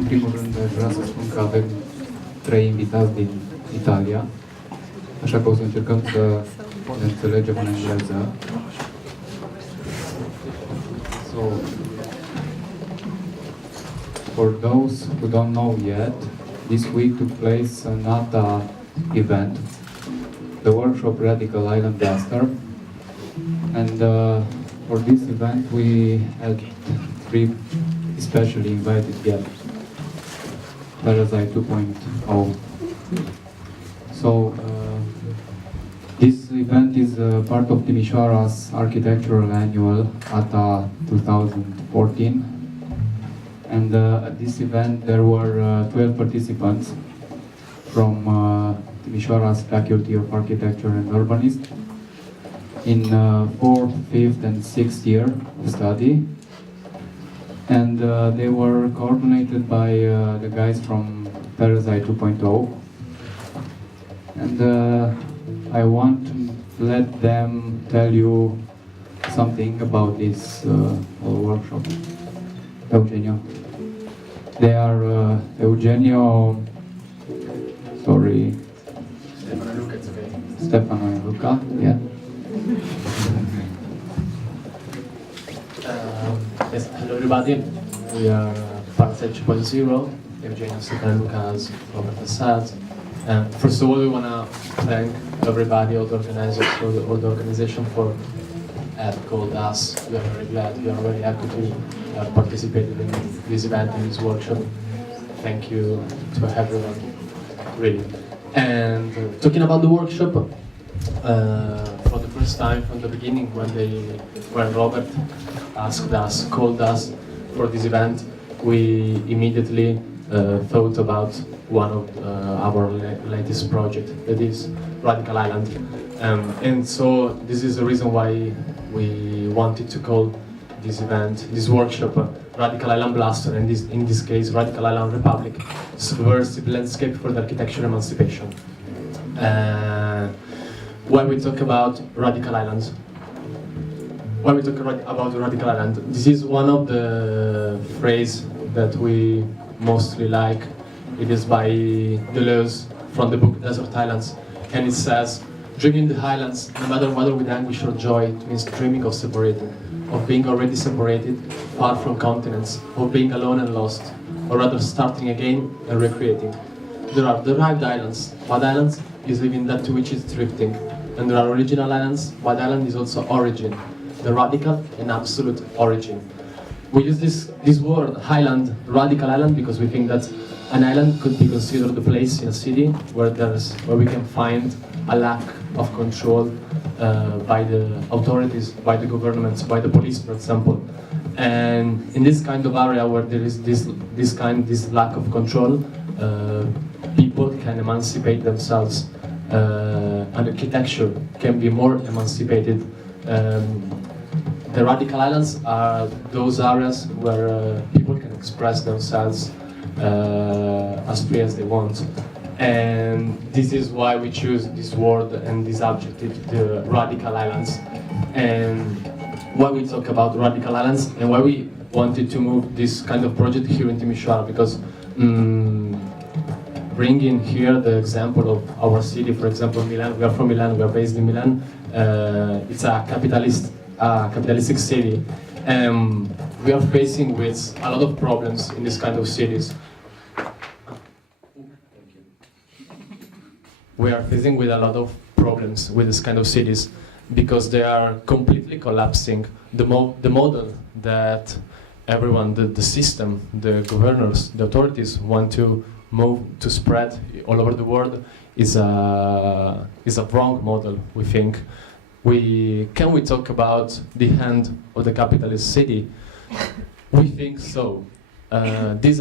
În primul rând, vreau să spun că avem 3 invitați din Italia, așa că o să încercăm să ne înțelegem în engleză. So, for those who don't know yet, this week took place another event, the workshop Radical Island Blaster, and for this event we had 3 especially invited guests. Parasite 2.0. So this event is part of Timișoara's Architectural Annual ATA 2014, and at this event there were 12 participants from Timișoara's Faculty of Architecture and Urbanism in 4th, 5th and 6th year of study. And they were coordinated by the guys from Parasite 2.0. And I want to let them tell you something about this workshop. Eugenio. They are Eugenio, sorry. Stefano Luca, it's okay. Stefano and Luca, yeah. Yes, hello everybody. We are Parasite 2.0. Eugenio, Stefano, Luca, as Robert has said. First of all, we want to thank everybody, all the organizers, all the organization for having called us. We are very glad. We are very happy to have participated in this event, in this workshop. Thank you to everyone, really. And talking about the workshop, for the first time from the beginning, when Robert asked us, called us for this event, we immediately thought about one of our latest project, that is Radical Island. And so this is the reason why we wanted to call this event, this workshop, Radical Island Blaster, and in this case, Radical Island Republic, Subversive Landscape for the Architecture Emancipation. When we talk about Radical Islands, when we talk about Radical Island, this is one of the phrases that we mostly like. It is by Deleuze from the book Desert Islands, and it says, dreaming the highlands, no matter whether with anguish or joy, it means dreaming of separating, of being already separated, far from continents, of being alone and lost, or rather starting again and recreating. There are derived islands. What islands is living that to which is drifting, and there are original islands. What island is also origin, the radical and absolute origin. We use this word, highland, radical island, because we think that an island could be considered a place in a city where we can find a lack of control by the authorities, by the governments, by the police, for example. And in this kind of area where there is this lack of control, people can emancipate themselves, and architecture can be more emancipated. The radical islands are those areas where people can express themselves as free as they want. And this is why we choose this word and this adjective, the radical islands. And why we talk about radical islands and why we wanted to move this kind of project here in Timișoara, because bringing here the example of our city, for example, Milan. We are from Milan, we are based in Milan. It's a capitalistic city. We are facing with a lot of problems in this kind of cities. We are facing with a lot of problems with this kind of cities because they are completely collapsing. The model that everyone, the system, the governors, the authorities want to move to spread all over the world is a wrong model, we think. Can we talk about the end of the capitalist city? We think so. Those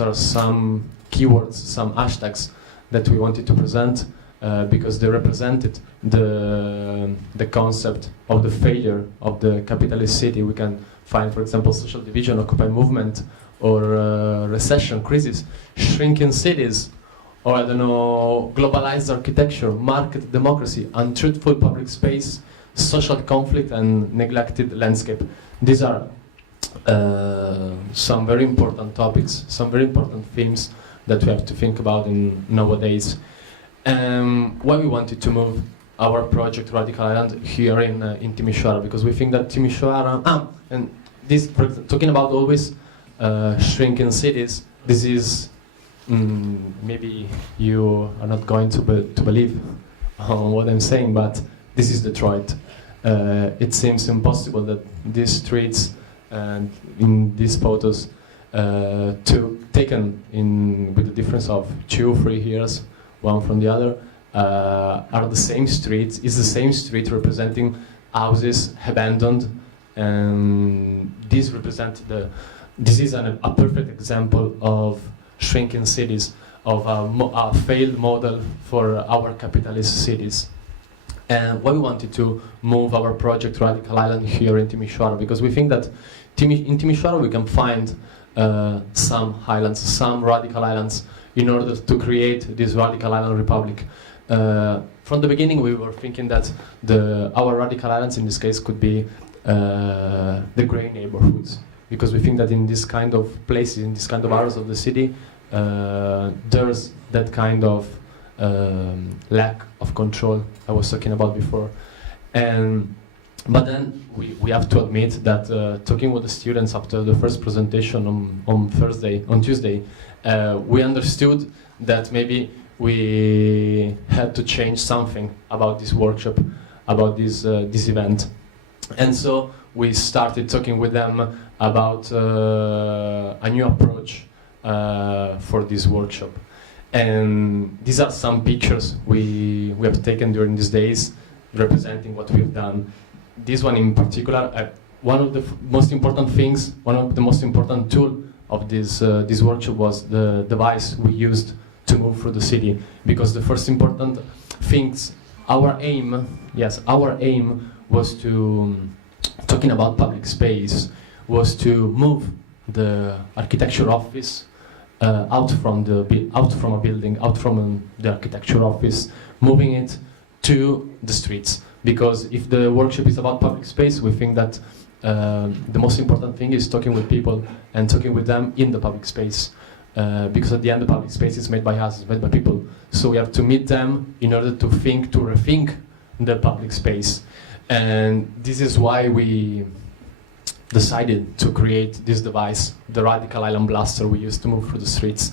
are some keywords, some hashtags that we wanted to present because they represented the concept of the failure of the capitalist city. We can find, for example, social division, occupy movement, or recession, crisis, shrinking cities, or I don't know, globalized architecture, market democracy, untruthful public space, social conflict, and neglected landscape. These are some very important topics, some very important themes that we have to think about in nowadays. Why we wanted to move our project Radical Island here in Timișoara, because we think that Timișoara, and this, talking about always shrinking cities, this is, maybe you are not going to believe on what I'm saying, but this is Detroit. It seems impossible that these streets and in these photos taken with the difference of 2-3 years, one from the other, are the same streets. It's the same street representing houses abandoned, and this is a perfect example of shrinking cities, of a failed model for our capitalist cities. And why we wanted to move our project Radical Island here in Timișoara, because we think that in Timișoara we can find some islands, some radical islands, in order to create this radical island republic. From the beginning we were thinking that our radical islands in this case could be the grey neighborhoods, because we think that in this kind of places, in this kind of areas of the city, there's that kind of lack of control I was talking about before. But then we have to admit that talking with the students after the first presentation on Tuesday, we understood that maybe we had to change something about this workshop, about this event. And so we started talking with them about a new approach for this workshop. And these are some pictures we have taken during these days representing what we've done. This one in particular, one of the most important things, one of the most important tool of this workshop was the device we used to move through the city. Because the first important things, our aim was to, talking about public space, was to move the architecture office out from a building, out from the architecture office, moving it to the streets. Because if the workshop is about public space, we think that the most important thing is talking with people and talking with them in the public space. Because at the end the public space is made by us, it's made by people. So we have to meet them in order to rethink the public space. And this is why we decided to create this device, the Radical Island Blaster we used to move through the streets.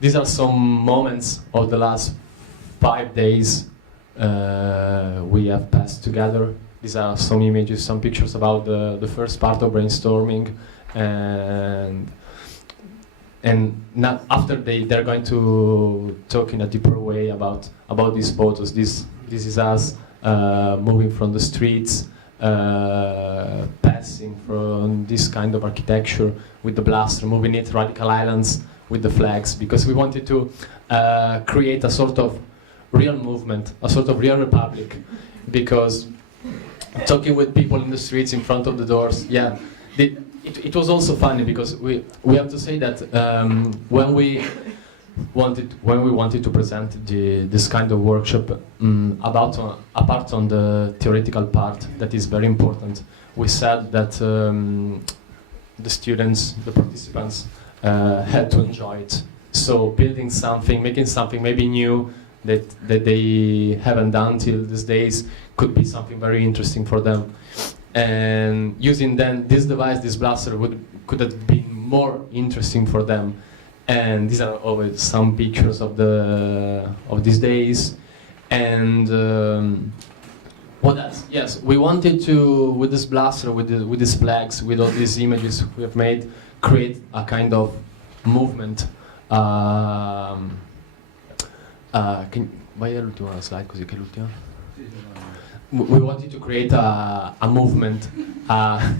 These are some moments of the last 5 days we have passed together. These are some images, some pictures about the first part of brainstorming, and now after they're going to talk in a deeper way about these photos. This is us moving from the streets, passing from this kind of architecture with the blaster, moving it radical islands with the flags, because we wanted to create a sort of real movement, a sort of real republic. Because talking with people in the streets, in front of the doors, it was also funny, because we have to say that when we wanted to present this kind of workshop, apart on the theoretical part that is very important, we said that the students, the participants, had to enjoy it. So building something, making something maybe new that they haven't done till these days could be something very interesting for them. And using then this device, this blaster, could have been more interesting for them. And these are always some pictures of these days. And what else? Yes, we wanted to, with this blaster, with these flags, with all these images we have made, create a kind of movement. Vai all'ultima slide così che è l'ultima. We wanted to create a movement, a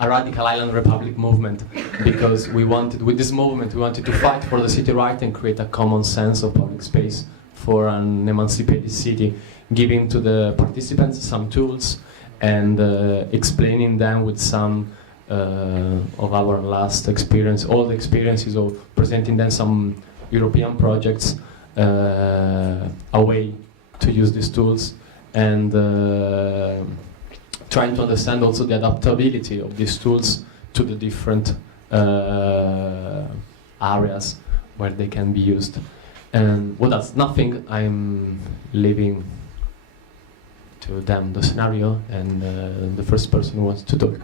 radical island republic movement, because with this movement we wanted to fight for the city right and create a common sense of public space for an emancipated city, giving to the participants some tools and explaining them with some of our last experience, all the experiences of presenting them some European projects, a way to use these tools, and trying to understand also the adaptability of these tools to the different areas where they can be used. And well, that's nothing. I'm leaving to them the scenario, and the first person who wants to talk.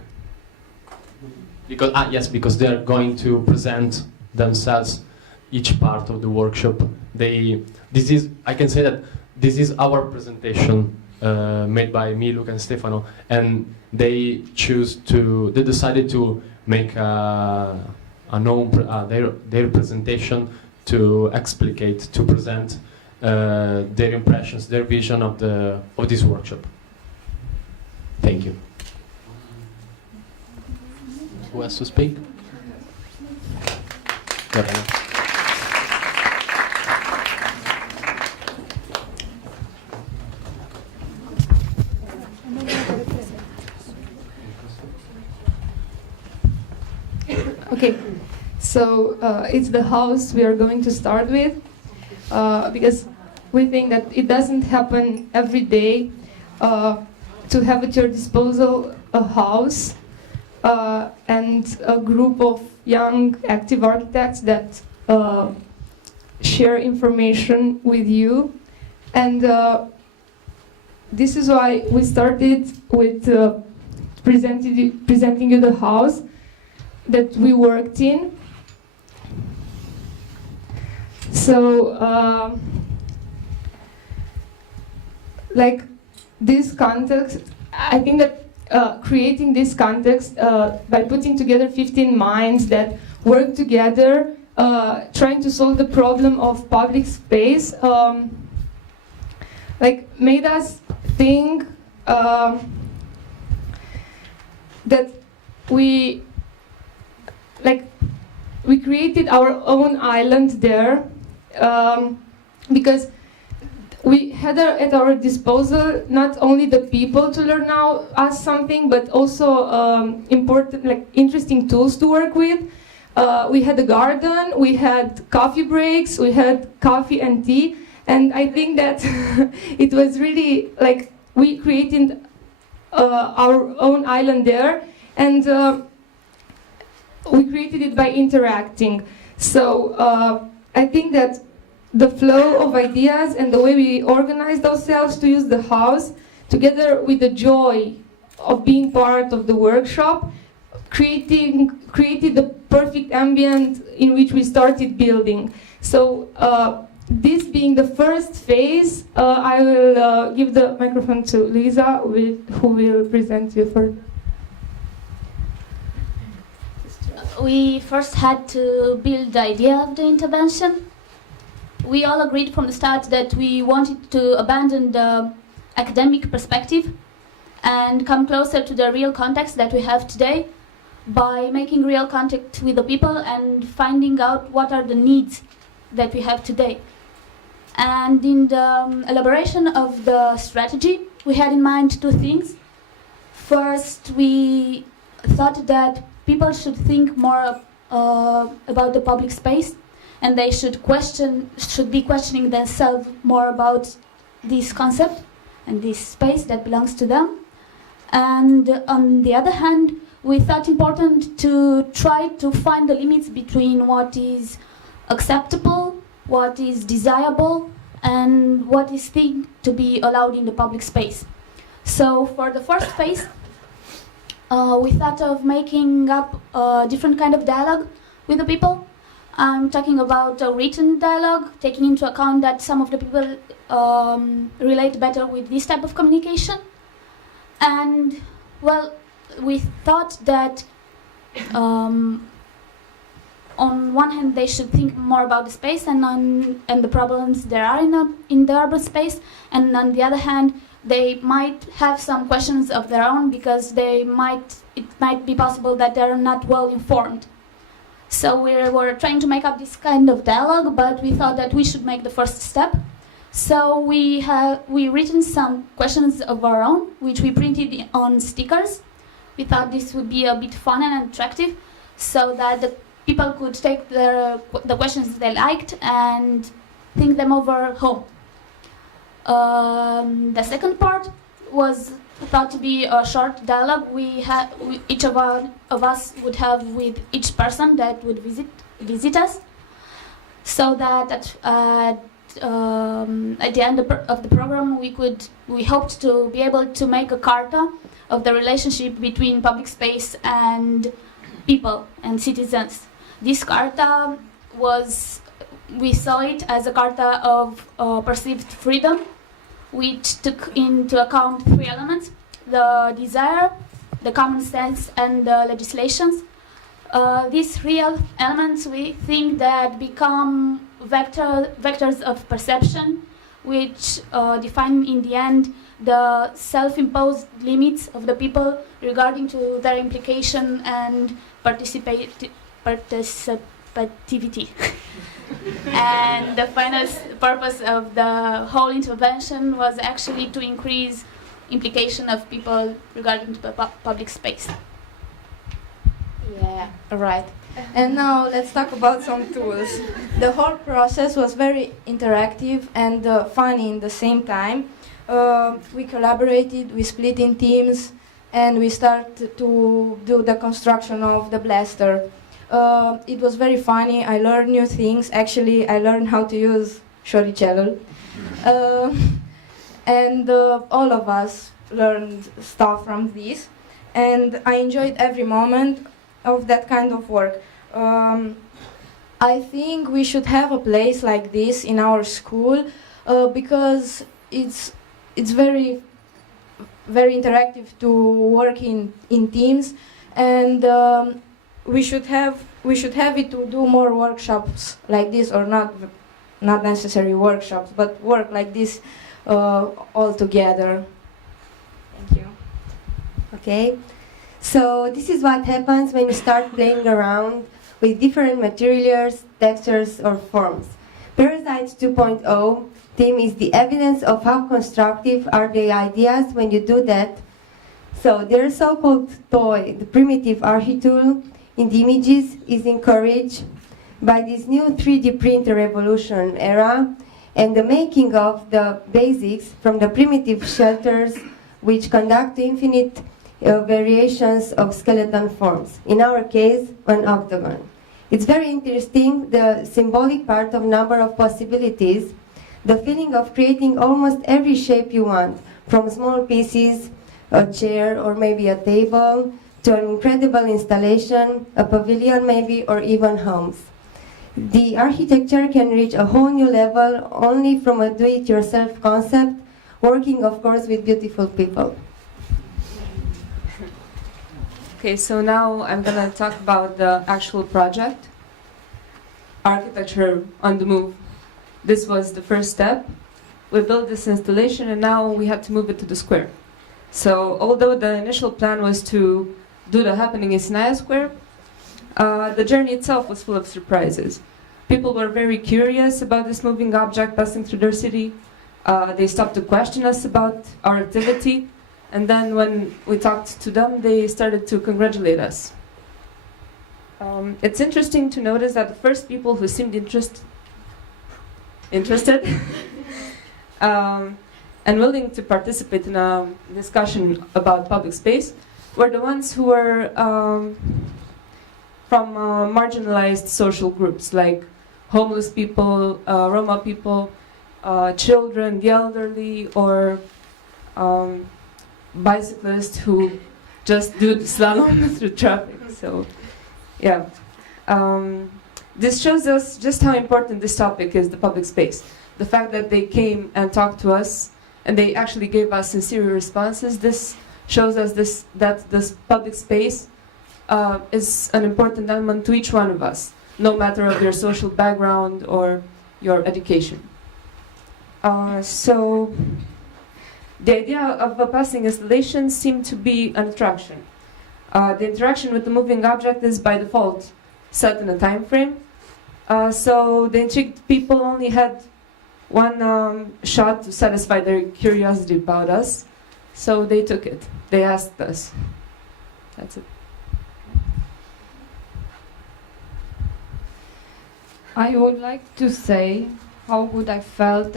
Because yes, because they're going to present themselves each part of the workshop. I can say that this is our presentation made by me, Luca, and Stefano, and they decided to make their presentation to explicate, to present their impressions, their vision of this workshop. Thank you. Who has to speak? Okay, so it's the house we are going to start with, because we think that it doesn't happen every day to have at your disposal a house and a group of young active architects that share information with you. And this is why we started with presenting you the house that we worked in. So, like this context, I think that creating this context by putting together 15 minds that work together, trying to solve the problem of public space, like made us think that we created our own island there, because we had at our disposal not only the people to learn us something, but also important, interesting tools to work with. We had a garden, we had coffee breaks, we had coffee and tea, and I think that it was really we created our own island there, and we created it by interacting. So I think that the flow of ideas and the way we organized ourselves to use the house, together with the joy of being part of the workshop, created the perfect ambient in which we started building. So this being the first phase, I will give the microphone to Lisa, who will present you further. We first had to build the idea of the intervention. We all agreed from the start that we wanted to abandon the academic perspective and come closer to the real context that we have today by making real contact with the people and finding out what are the needs that we have today. And in the elaboration of the strategy, we had in mind two things. First, we thought that people should think more about the public space, and they should be questioning themselves more about this concept and this space that belongs to them. And on the other hand, we thought important to try to find the limits between what is acceptable, what is desirable, and what is thing to be allowed in the public space. So for the first phase, we thought of making up a different kind of dialogue with the people. I'm talking about a written dialogue, taking into account that some of the people relate better with this type of communication. And, well, we thought that on one hand they should think more about the space and the problems there are in the urban space, and on the other hand they might have some questions of their own because it might be possible that they're not well informed. So we were trying to make up this kind of dialogue, but we thought that we should make the first step. So we written some questions of our own, which we printed on stickers. We thought this would be a bit fun and attractive, so that the people could take the questions they liked and think them over home. The second part was thought to be a short dialogue each of us would have with each person that would visit us, so that at the end of the program we hoped to be able to make a carta of the relationship between public space and people and citizens. This carta we saw it as a carta of perceived freedom, which took into account three elements: the desire, the common sense, and the legislations. These three elements we think that become vectors of perception, which define in the end the self-imposed limits of the people regarding to their implication and participativity. And the final purpose of the whole intervention was actually to increase implication of people regarding to the public space. Yeah, right. And now let's talk about some tools. The whole process was very interactive and funny in the same time. We collaborated, we split in teams, and we started to do the construction of the blaster. It was very funny. I learned new things. Actually, I learned how to use șoricelul. And all of us learned stuff from this. And I enjoyed every moment of that kind of work. I think we should have a place like this in our school because it's very interactive to work in teams, and we should have it to do more workshops like this, or not necessary workshops, but work like this all together. Thank you. Okay, so this is what happens when you start playing around with different materials, textures, or forms. Parasite 2.0 theme is the evidence of how constructive are the ideas when you do that. So their so-called toy, the primitive archi-tool in the images, is encouraged by this new 3D printer revolution era and the making of the basics from the primitive shelters which conduct infinite variations of skeleton forms. In our case, an octagon. It's very interesting, the symbolic part of number of possibilities, the feeling of creating almost every shape you want, from small pieces, a chair or maybe a table, to an incredible installation, a pavilion maybe, or even homes. The architecture can reach a whole new level only from a do-it-yourself concept, working of course with beautiful people. Okay, so now I'm gonna talk about the actual project, Architecture on the Move. This was the first step. We built this installation and now we had to move it to the square. So although the initial plan was to do the happening in Sinaia Square, the journey itself was full of surprises. People were very curious about this moving object passing through their city. They stopped to question us about our activity. And then when we talked to them, they started to congratulate us. It's interesting to notice that the first people who seemed interested and willing to participate in a discussion about public space were the ones who were from marginalized social groups like homeless people, Roma people, children, the elderly, or bicyclists who just do the slalom through traffic. So, yeah. This shows us just how important this topic is, the public space. The fact that they came and talked to us and they actually gave us sincere responses, this shows us that this public space is an important element to each one of us, no matter of your social background or your education. So the idea of a passing installation seemed to be an attraction. The interaction with the moving object is by default set in a time frame. So the intrigued people only had one shot to satisfy their curiosity about us. So they took it. They asked us. That's it. I would like to say how good I felt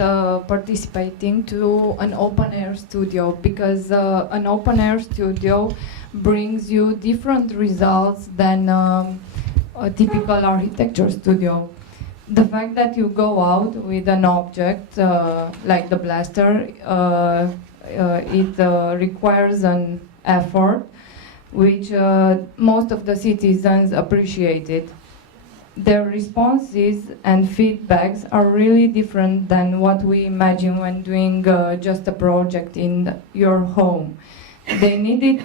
participating to an open air studio, because an open air studio brings you different results than a typical architecture studio. The fact that you go out with an object like the blaster, it requires an effort which most of the citizens appreciated. Their responses and feedbacks are really different than what we imagine when doing just a project in your home. They need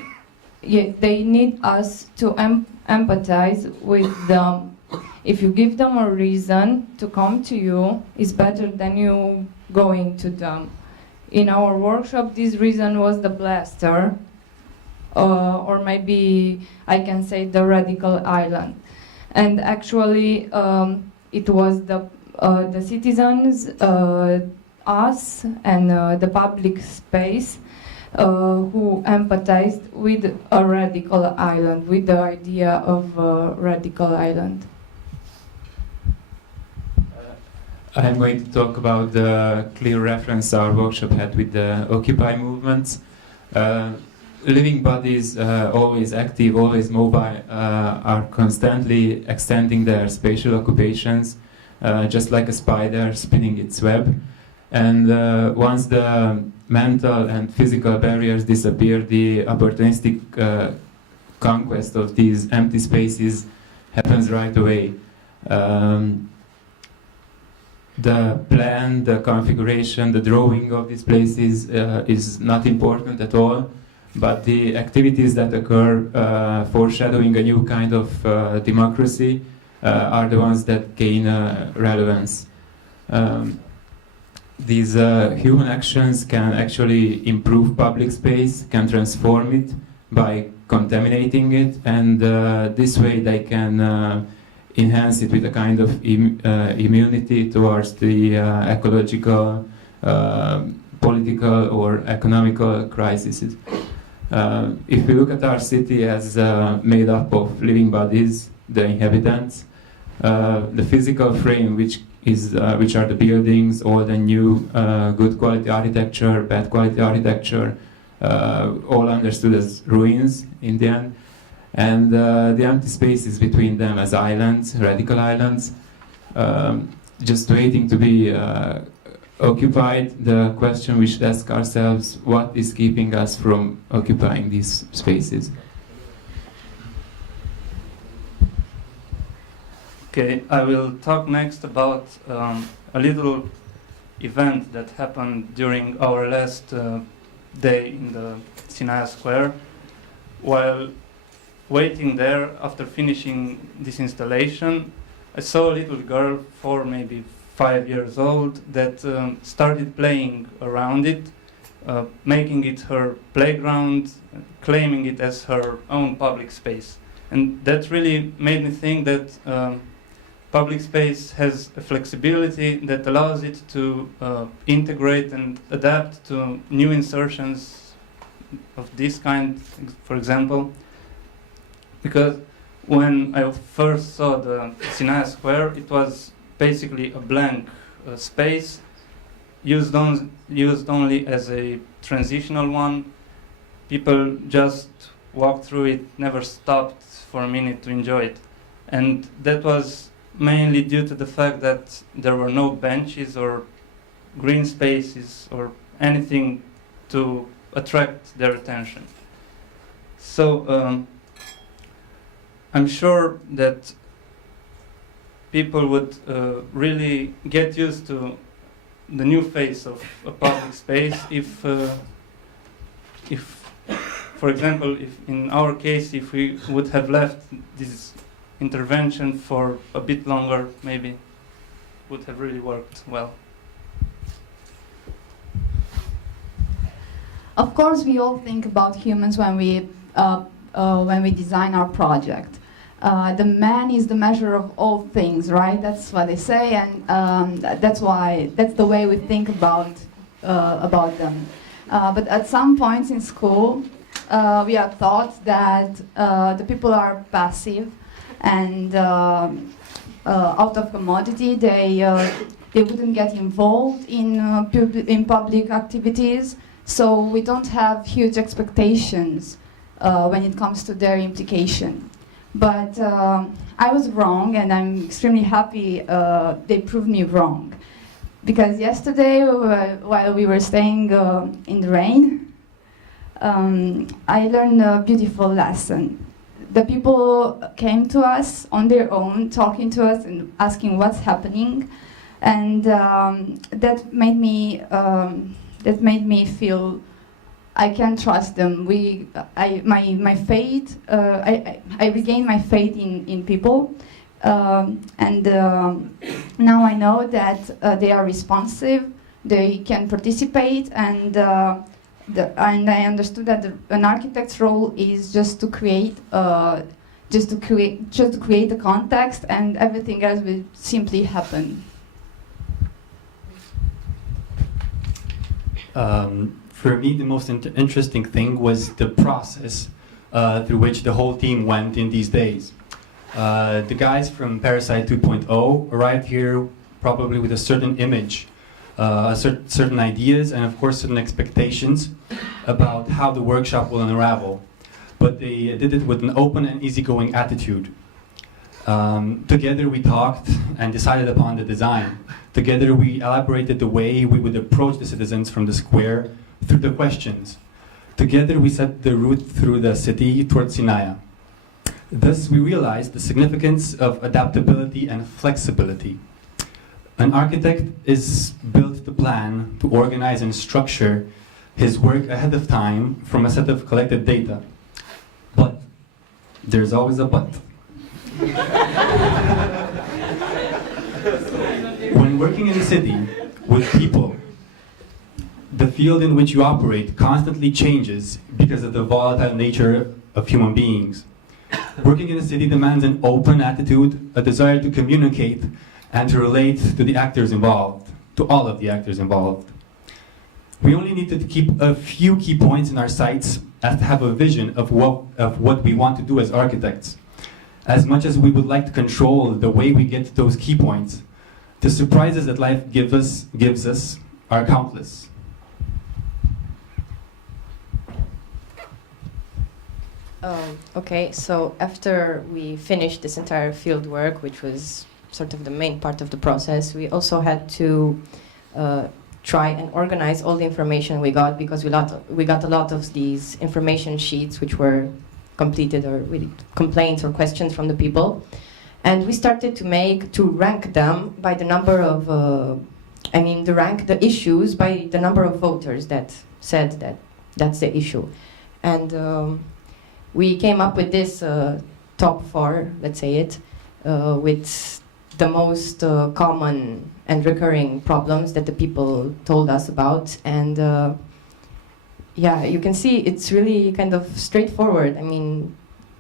us to empathize with them. If you give them a reason to come to you, it's better than you going to them. In our workshop, this reason was the blaster, or maybe I can say the radical island. And actually, it was the citizens, us, and the public space who empathized with a radical island, with the idea of a radical island. I'm going to talk about the clear reference our workshop had with the Occupy movements. Living bodies, always active, always mobile, are constantly extending their spatial occupations, just like a spider spinning its web. And once the mental and physical barriers disappear, the opportunistic conquest of these empty spaces happens right away. The plan, the configuration, the drawing of these places is not important at all, but the activities that occur foreshadowing a new kind of democracy are the ones that gain relevance. These human actions can actually improve public space, can transform it by contaminating it, and this way they can enhance it with a kind of immunity towards the ecological, political or economical crises. If we look at our city as made up of living bodies, the inhabitants, the physical frame which are the buildings, old and new, good quality architecture, bad quality architecture, all understood as ruins in the end, and the empty spaces between them as islands, radical islands, just waiting to be occupied. The question we should ask ourselves: what is keeping us from occupying these spaces? Okay, I will talk next about a little event that happened during our last day in the Sinaia Square. While waiting there, after finishing this installation, I saw a little girl, 4, maybe 5 years old, that started playing around it, making it her playground, claiming it as her own public space. And that really made me think that public space has a flexibility that allows it to integrate and adapt to new insertions of this kind, for example. Because when I first saw the Sinaia Square, it was basically a blank space, used only as a transitional one. People just walked through it, never stopped for a minute to enjoy it. And that was mainly due to the fact that there were no benches or green spaces or anything to attract their attention. So I'm sure that people would really get used to the new face of a public space if, for example, if in our case, if we would have left this intervention for a bit longer, maybe would have really worked well. Of course, we all think about humans when we design our project. The man is the measure of all things, right? That's what they say, and that's the way we think about them. But at some points in school, we are taught that the people are passive and out of commodity. They they wouldn't get involved in public activities. So we don't have huge expectations when it comes to their implication. But I was wrong, and I'm extremely happy they proved me wrong. Because yesterday, while we were staying in the rain, I learned a beautiful lesson. The people came to us on their own, talking to us and asking what's happening, and that made me feel I can trust them. My faith. I regained my faith in people, and now I know that they are responsive. They can participate, and I understood that an architect's role is just to create the context, and everything else will simply happen. For me, the most interesting thing was the process through which the whole team went in these days. The guys from Parasite 2.0 arrived here probably with a certain image, certain ideas, and of course certain expectations about how the workshop will unravel. But they did it with an open and easygoing attitude. Together we talked and decided upon the design. Together we elaborated the way we would approach the citizens from the square through the questions. Together we set the route through the city towards Sinaia. Thus we realized the significance of adaptability and flexibility. An architect is built to plan, to organize and structure his work ahead of time from a set of collected data. But there's always a but. When working in a city with people, the field in which you operate constantly changes because of the volatile nature of human beings. Working in a city demands an open attitude, a desire to communicate and to relate to the actors involved, to all of the actors involved. We only need to keep a few key points in our sights as to have a vision of what we want to do as architects. As much as we would like to control the way we get to those key points, the surprises that life gives us are countless. Okay, so after we finished this entire field work, which was sort of the main part of the process, we also had to try and organize all the information we got, because we got a lot of these information sheets which were completed or with complaints or questions from the people. And we started to rank them by the number of, rank the issues by the number of voters that said that that's the issue. And we came up with this top 4, let's say it, with the most common and recurring problems that the people told us about. And yeah, you can see it's really kind of straightforward. I mean,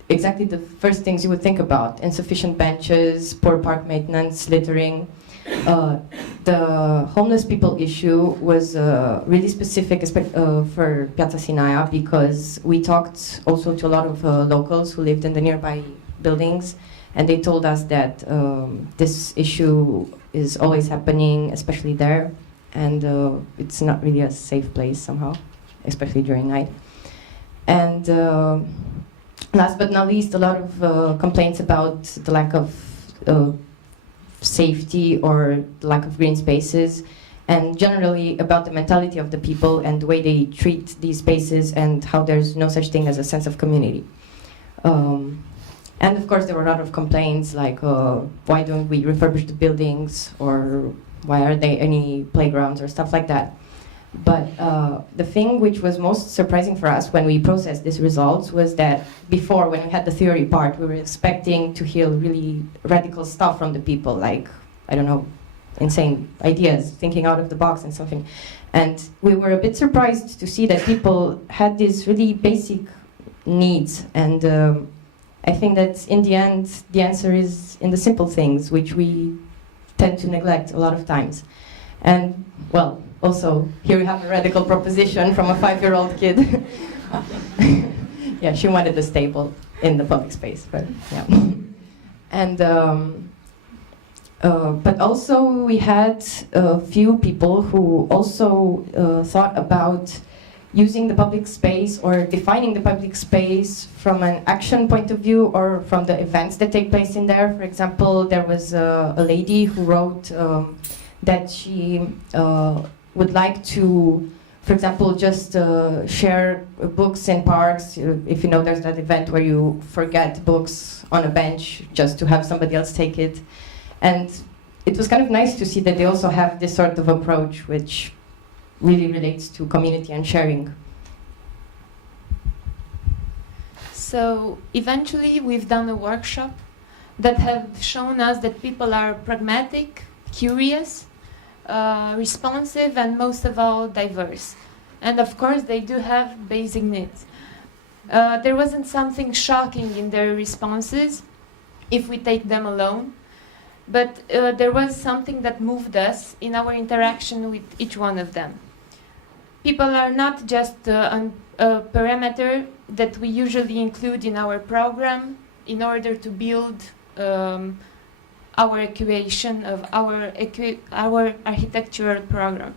exactly the first things you would think about: insufficient benches, poor park maintenance, littering. The homeless people issue was really specific for Piazza Sinaia, because we talked also to a lot of locals who lived in the nearby buildings, and they told us that this issue is always happening, especially there, and it's not really a safe place somehow, especially during night. And last but not least, a lot of complaints about the lack of safety or lack of green spaces, and generally about the mentality of the people and the way they treat these spaces, and how there's no such thing as a sense of community. And of course there were a lot of complaints like why don't we refurbish the buildings, or why are there any playgrounds or stuff like that. But the thing which was most surprising for us when we processed these results was that before, when we had the theory part, we were expecting to hear really radical stuff from the people, like, I don't know, insane ideas, thinking out of the box and something. And we were a bit surprised to see that people had these really basic needs. And I think that in the end, the answer is in the simple things, which we tend to neglect a lot of times. And, well, also, here we have a radical proposition from a 5-year-old kid. Yeah, she wanted a stable in the public space, but yeah. And But also we had a few people who also thought about using the public space or defining the public space from an action point of view or from the events that take place in there. For example, there was a lady who wrote that she would like to, for example, just share books in parks. If you know, there's that event where you forget books on a bench just to have somebody else take it. And it was kind of nice to see that they also have this sort of approach, which really relates to community and sharing. So eventually we've done a workshop that have shown us that people are pragmatic, curious, responsive, and most of all diverse. And of course they do have basic needs. There wasn't something shocking in their responses if we take them alone, but there was something that moved us in our interaction with each one of them. People are not just a parameter that we usually include in our program in order to build our equation of our architectural program.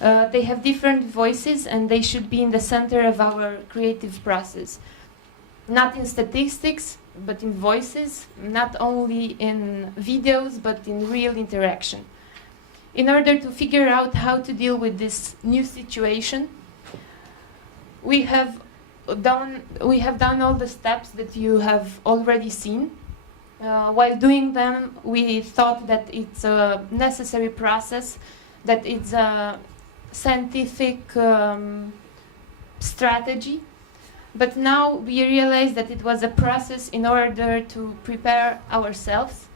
They have different voices and they should be in the center of our creative process. Not in statistics, but in voices, not only in videos, but in real interaction. In order to figure out how to deal with this new situation, we have done all the steps that you have already seen. While doing them, we thought that it's a necessary process, that it's a scientific strategy. But now we realize that it was a process in order to prepare ourselves,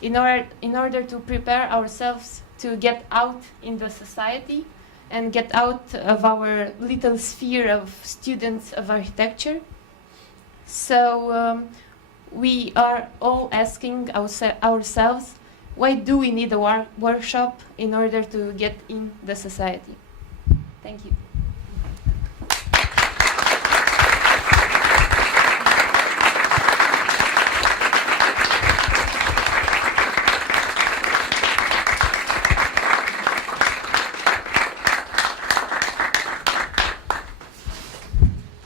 in order to prepare ourselves to get out in the society and get out of our little sphere of students of architecture. So we are all asking ourselves, why do we need a workshop in order to get in the society? Thank you.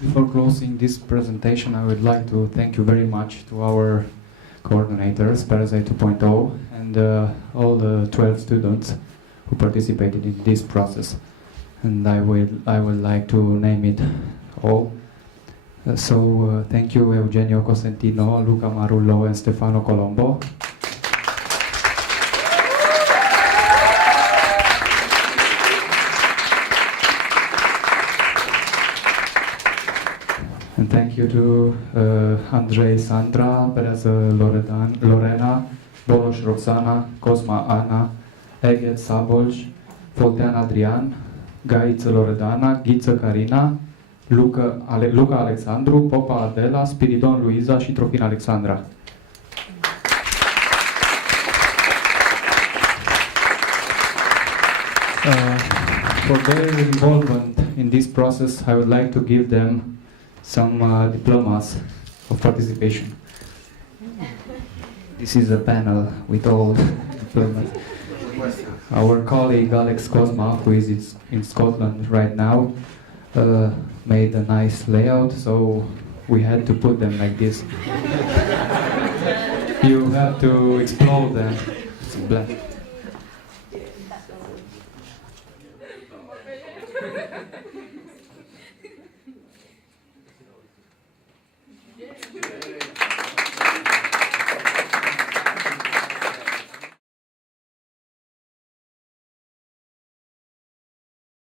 Before closing this presentation, I would like to thank you very much to our coordinators, Parasite 2.0, and all the 12 students who participated in this process. And I would like to name it all. Thank you Eugenio Cosentino, Luca Marullo, and Stefano Colombo. And thank you to Andrei Sandra, Perez Lorena, Boloș Roxana, Cosma Ana, Eghet Sabolj, Foltean Adrian, Gaiță Loredana, Ghiță Carina, Luca Alexandru, Popa Adela, Spiridon Luiza și Trofin Alexandra. For their involvement in this process, I would like to give them some diplomas of participation. This is a panel with all diplomas. Our colleague Alex Cosma, who is in Scotland right now, made a nice layout, so we had to put them like this. You have to explode them. It's black.